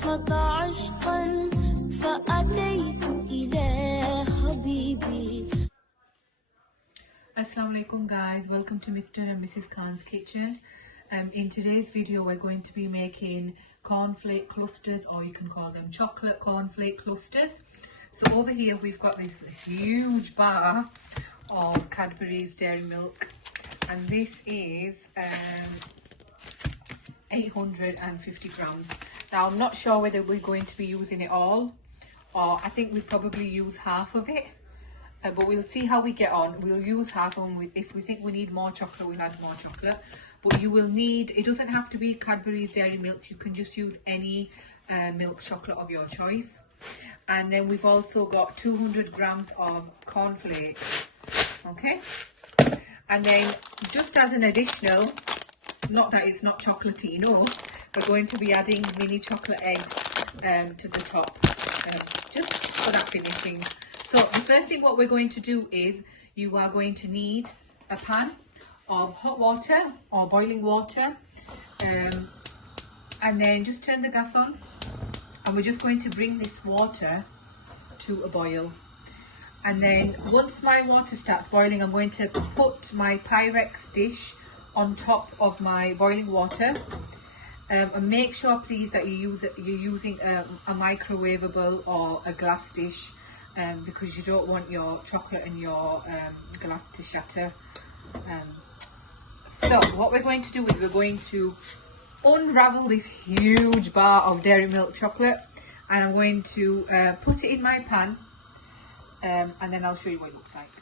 عرفك عشقا فأتيت إلى حبيبي. Assalamu alaikum guys, welcome to Mr. and Mrs. Khan's kitchen. In today's video we're going to be making cornflake clusters, or you can call them chocolate cornflake clusters. So over here we've got this huge bar of Cadbury's Dairy Milk, and this is 850 grams. Now I'm not sure whether we're going to be using it all, or I think we'll probably use half of it. But we'll see how we get on. We'll use half of them. If we think we need more chocolate, we'll add more chocolate. But you will need, it doesn't have to be Cadbury's Dairy Milk. You can just use any milk chocolate of your choice. And then we've also got 200 grams of cornflakes. Okay. And then just as an additional, not that it's not chocolatey, no, we're going to be adding mini chocolate eggs to the top, just for that finishing. So the first thing what we're going to do is you are going to need a pan of hot water or boiling water, and then just turn the gas on, and we're just going to bring this water to a boil. And then once my water starts boiling, I'm going to put my Pyrex dish on top of my boiling water, and make sure please that you're using a microwavable or a glass dish, because you don't want your chocolate and your glass to shatter. So what we're going to do is we're going to unravel this huge bar of dairy milk chocolate, and I'm going to put it in my pan, and then I'll show you what it looks like.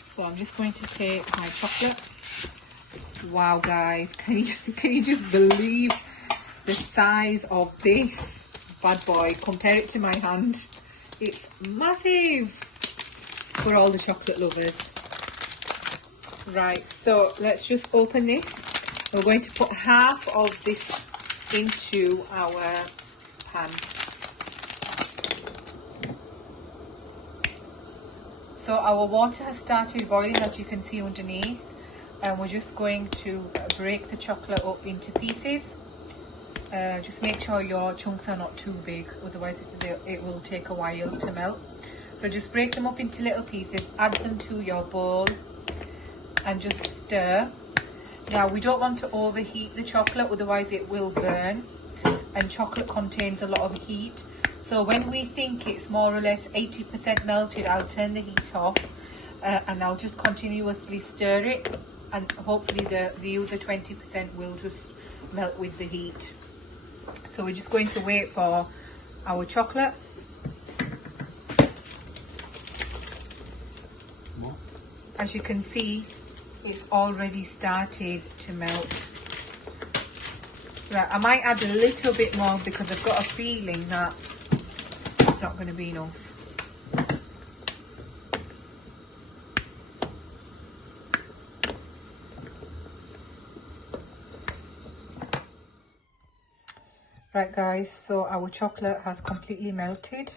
So I'm just going to take my chocolate. Wow guys, can you just believe the size of this bad boy? Compare it to my hand. It's massive for all the chocolate lovers. Right, so let's just open this. We're going to put half of this into our pan. So our water has started boiling, as you can see underneath, and we're just going to break the chocolate up into pieces. Just make sure your chunks are not too big, otherwise it will take a while to melt. So just break them up into little pieces, add them to your bowl, and just stir. Now we don't want to overheat the chocolate, otherwise it will burn, and chocolate contains a lot of heat. So when we think it's more or less 80% melted, I'll turn the heat off, and I'll just continuously stir it, and hopefully the other 20% will just melt with the heat. So we're just going to wait for our chocolate. As you can see, it's already started to melt. Right, I might add a little bit more because I've got a feeling that it's not going to be enough. Right guys, so our chocolate has completely melted,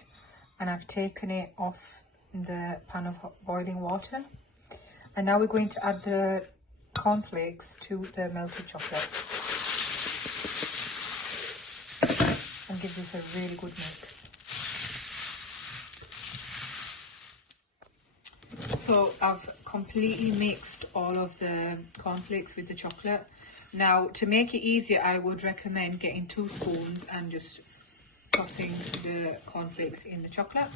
and I've taken it off the pan of boiling water, and now we're going to add the cornflakes to the melted chocolate and give this a really good mix. So I've completely mixed all of the cornflakes with the chocolate. Now, to make it easier, I would recommend getting 2 spoons and just tossing the cornflakes in the chocolate.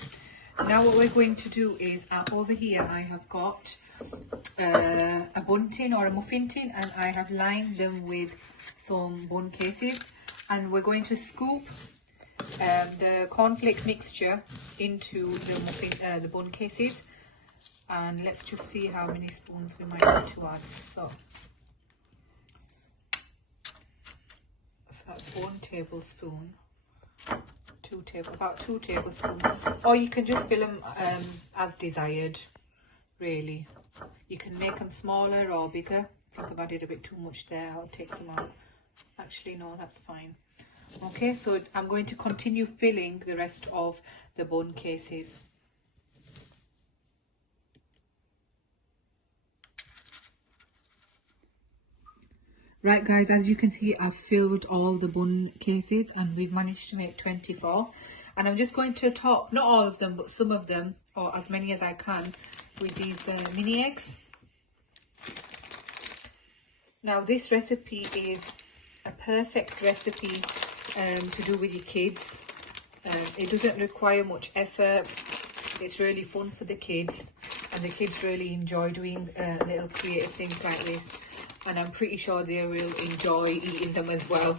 Now what we're going to do is, over here I have got a bun tin or a muffin tin, and I have lined them with some bun cases, and we're going to scoop the cornflake mixture into the bun cases, and let's just see how many spoons we might need to add. So that's 1 tablespoon, about 2 tablespoons, or you can just fill them as desired, really. You can make them smaller or bigger. I think I've added a bit too much there, I'll take some out. Actually no, that's fine. Okay, so I'm going to continue filling the rest of the bun cases. Right guys, as you can see, I've filled all the bun cases and we've managed to make 24. And I'm just going to top, not all of them, but some of them, or as many as I can, with these mini eggs. Now this recipe is a perfect recipe to do with your kids. It doesn't require much effort. It's really fun for the kids, and the kids really enjoy doing little creative things like this, and I'm pretty sure they will enjoy eating them as well.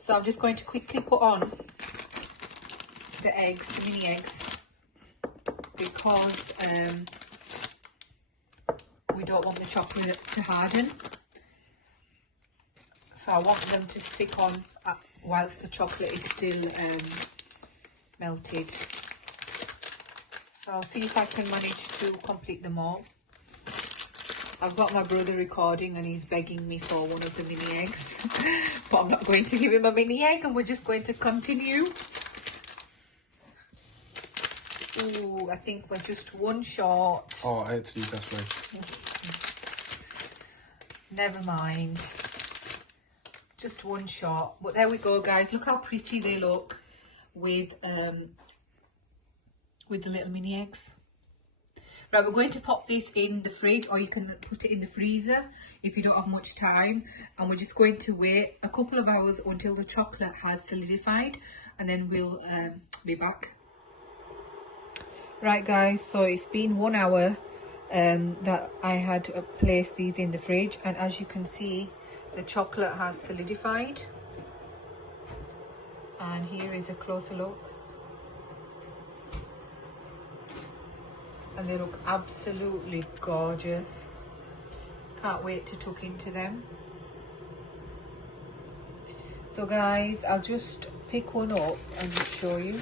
So I'm just going to quickly put on the eggs, the mini eggs, because we don't want the chocolate to harden. So I want them to stick on whilst the chocolate is still melted. So I'll see if I can manage to complete them all. I've got my brother recording and he's begging me for one of the mini eggs. But I'm not going to give him a mini egg, and we're just going to continue. Ooh, I think we're just one short. Oh, I ate two, that's right. Never mind. Just one shot. But there we go guys, look how pretty they look with the little mini eggs. Right, we're going to pop this in the fridge, or you can put it in the freezer if you don't have much time, and we're just going to wait a couple of hours until the chocolate has solidified, and then we'll be back. Right guys, so it's been 1 hour that I had placed these in the fridge, and as you can see, the chocolate has solidified. And here is a closer look. And they look absolutely gorgeous. Can't wait to tuck into them. So guys, I'll just pick one up and just show you.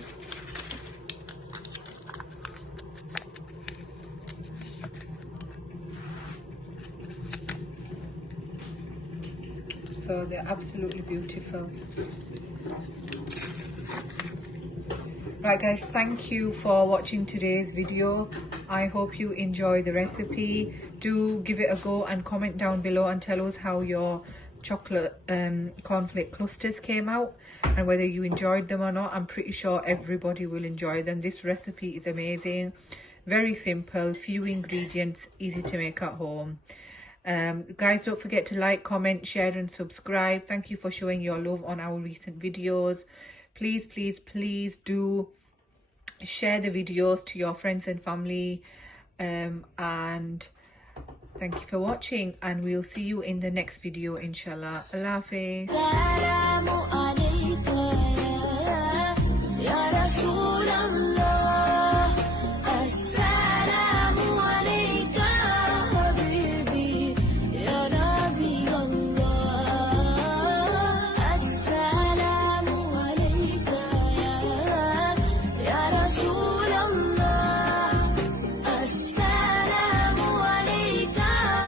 So they're absolutely beautiful. Right guys, thank you for watching today's video. I hope you enjoy the recipe. Do give it a go and comment down below and tell us how your chocolate cornflake clusters came out and whether you enjoyed them or not. I'm pretty sure everybody will enjoy them. This recipe is amazing, very simple, few ingredients, easy to make at home. Guys, don't forget to like, comment, share and subscribe. Thank you for showing your love on our recent videos. Please, please, please do share the videos to your friends and family, and thank you for watching, and we'll see you in the next video inshallah. Allah Hafiz.